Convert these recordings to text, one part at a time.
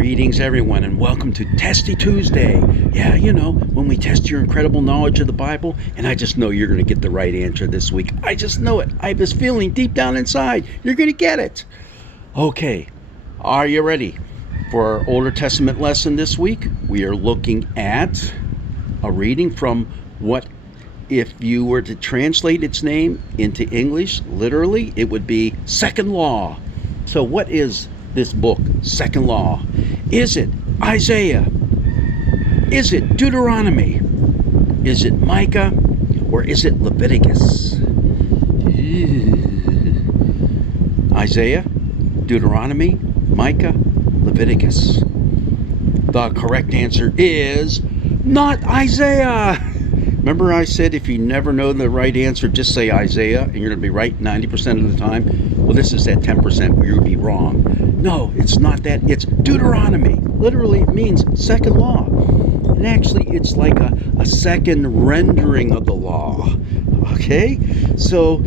Greetings, everyone, and welcome to Testy Tuesday. Yeah, when we test your incredible knowledge of the Bible, and I just know you're going to get the right answer this week. I just know it. I have this feeling deep down inside. You're going to get it. Okay, are you ready for our Older Testament lesson this week? We are looking at a reading from what, if you were to translate its name into English, literally, it would be Second Law. So what is this book, Second Law? Is it Isaiah? Is it Deuteronomy? Is it Micah? Or is it Leviticus? Isaiah, Deuteronomy, Micah, Leviticus. The correct answer is not Isaiah. Remember I said if you never know the right answer, just say Isaiah, and you're going to be right 90% of the time? Well, this is that 10% where you'll be wrong. No, it's not that. It's Deuteronomy. Literally, it means second law. And actually, it's like a second rendering of the law. Okay? So,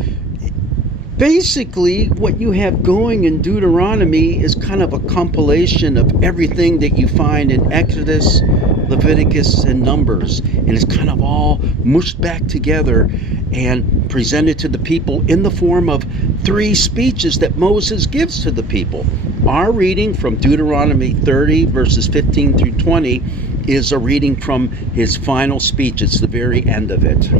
basically, what you have going in Deuteronomy is kind of a compilation of everything that you find in Exodus, Leviticus, and Numbers. And it's kind of all mushed back together and presented to the people in the form of 3 speeches that Moses gives to the people. Our reading from Deuteronomy 30, verses 15 through 20, is a reading from his final speech. It's the very end of it.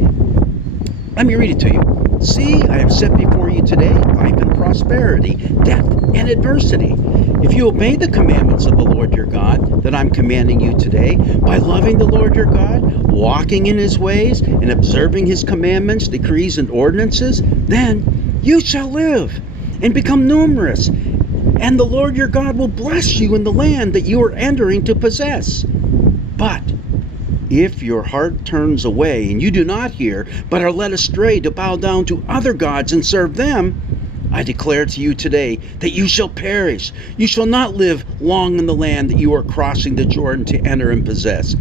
Let me read it to you. See, I have set before you today life and prosperity, death and adversity. If you obey the commandments of the Lord your God that I'm commanding you today, by loving the Lord your God, walking in his ways, and observing his commandments, decrees, and ordinances, then you shall live and become numerous, and the Lord your God will bless you in the land that you are entering to possess. But if your heart turns away and you do not hear, but are led astray to bow down to other gods and serve them, I declare to you today that you shall perish. You shall not live long in the land that you are crossing the Jordan to enter and possess.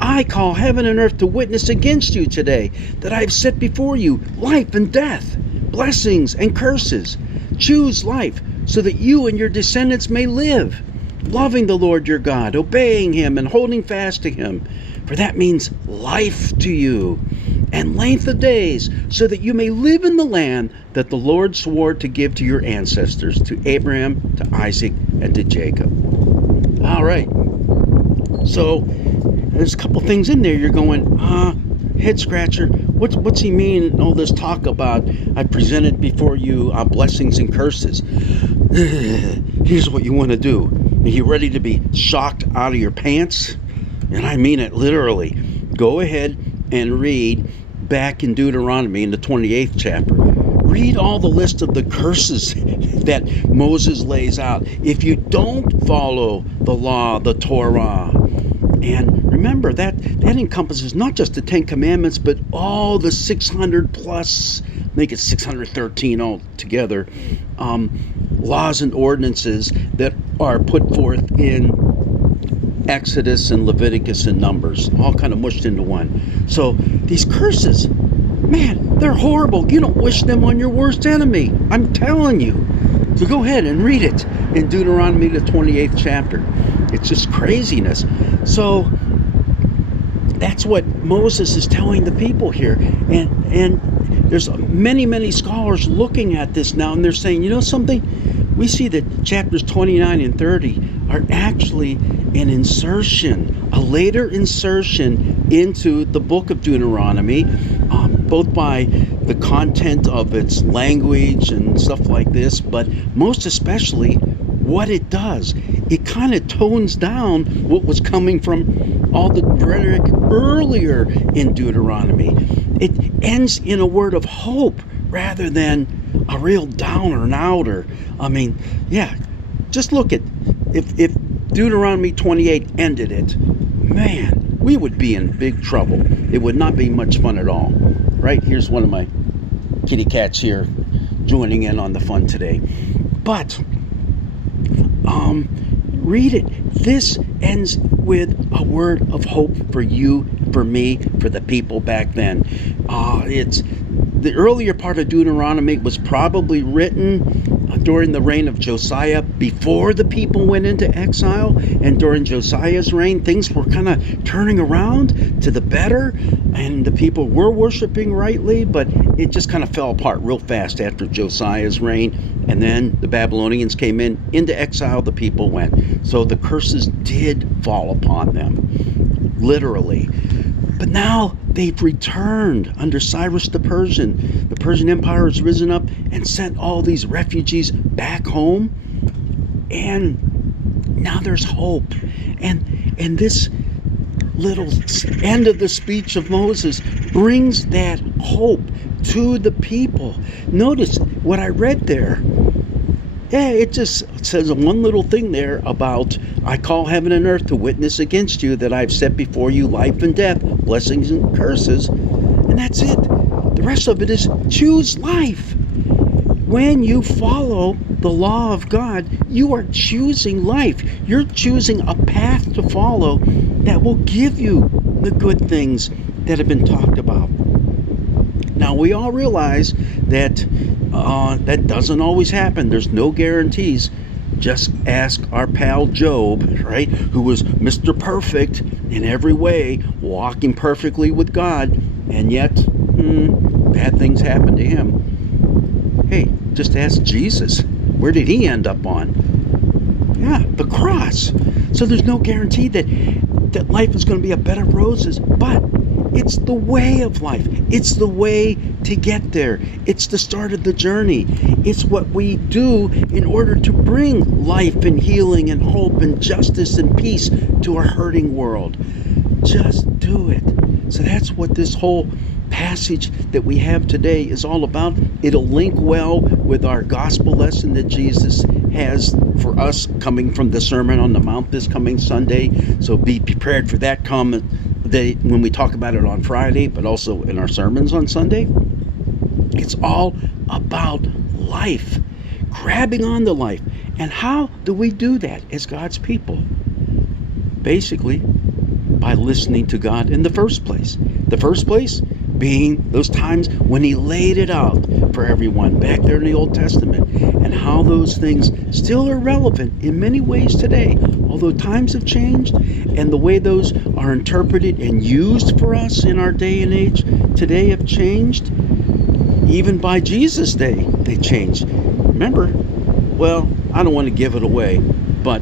I call heaven and earth to witness against you today that I have set before you life and death, blessings and curses. Choose life so that you and your descendants may live, loving the Lord your God, obeying him and holding fast to him. For that means life to you, and length of days, so that you may live in the land that the Lord swore to give to your ancestors, to Abraham, to Isaac, and to Jacob. All right. So there's a couple things in there you're going, head scratcher. What's he mean? All this talk about I presented before you blessings and curses. Here's what you want to do. Are you ready to be shocked out of your pants? And I mean it literally. Go ahead and read back in Deuteronomy in the 28th chapter. Read all the list of the curses that Moses lays out if you don't follow the law, the Torah. And remember, that encompasses not just the 10 commandments, but all the 600 plus, make it 613 altogether, laws and ordinances that are put forth in Exodus and Leviticus and Numbers, all kind of mushed into one. So these curses, man, they're horrible. You don't wish them on your worst enemy. I'm telling you. So go ahead and read it in Deuteronomy, the 28th chapter. It's just craziness. So that's what Moses is telling the people here. And there's many scholars looking at this now, and they're saying, you know something? We see that chapters 29 and 30 are actually an insertion, a later insertion into the book of Deuteronomy, both by the content of its language and stuff like this, but most especially what it does. It kind of tones down what was coming from all the rhetoric earlier in Deuteronomy. It ends in a word of hope rather than a real downer and outer. I mean, yeah, just look at if Deuteronomy 28 ended it, man, we would be in big trouble. It would not be much fun at all. Right? Here's one of my kitty cats here joining in on the fun today. But read it. This ends with a word of hope for you, for me, for the people back then. It's the earlier part of Deuteronomy was probably written during the reign of Josiah, before the people went into exile, and during Josiah's reign, things were kind of turning around to the better, and the people were worshiping rightly, but it just kind of fell apart real fast after Josiah's reign. And then the Babylonians came into exile, the people went. So the curses did fall upon them, literally. But now they've returned under Cyrus the Persian. The Persian Empire has risen up and sent all these refugees back home. And now there's hope. And this little end of the speech of Moses brings that hope to the people. Notice what I read there. Yeah, it just says one little thing there about, I call heaven and earth to witness against you that I've set before you life and death, blessings and curses. And that's it. The rest of it is choose life. When you follow the law of God, you are choosing life. You're choosing a path to follow that will give you the good things that have been talked about. Now, we all realize that that doesn't always happen. There's no guarantees. Just ask our pal Job, right, who was Mr. Perfect in every way, walking perfectly with God, and yet bad things happened to him. Hey, just ask Jesus. Where did he end up on? Yeah, the cross. So there's no guarantee that life is going to be a bed of roses, but it's the way of life. It's the way to get there. It's the start of the journey. It's what we do in order to bring life and healing and hope and justice and peace to our hurting world. Just do it. So that's what this whole passage that we have today is all about. It'll link well with our gospel lesson that Jesus has for us coming from the Sermon on the Mount this coming Sunday. So be prepared for that comment when we talk about it on Friday, but also in our sermons on Sunday. It's all about life, grabbing on to life. And how do we do that as God's people? Basically, by listening to God in the first place. The first place being those times when he laid it out for everyone back there in the Old Testament, and how those things still are relevant in many ways today, although times have changed and the way those are interpreted and used for us in our day and age today have changed. Even by Jesus' day, they changed. Remember, well, I don't want to give it away, but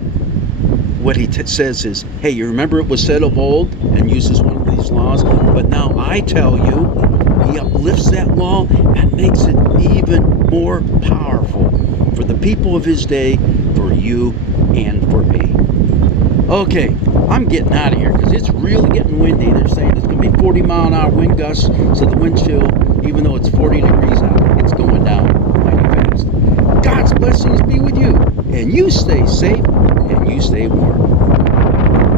what he says is, hey, you remember it was said of old, and uses one of these laws, but now I tell you, he uplifts that law and makes it even more powerful for the people of his day, for you and for me. Okay, I'm getting out of here because it's really getting windy. They're saying it's going to be 40-mile-an-hour wind gusts, so the wind chill, even though it's 40 degrees out, it's going down mighty fast. God's blessings be with you, and you stay safe, and you stay warm.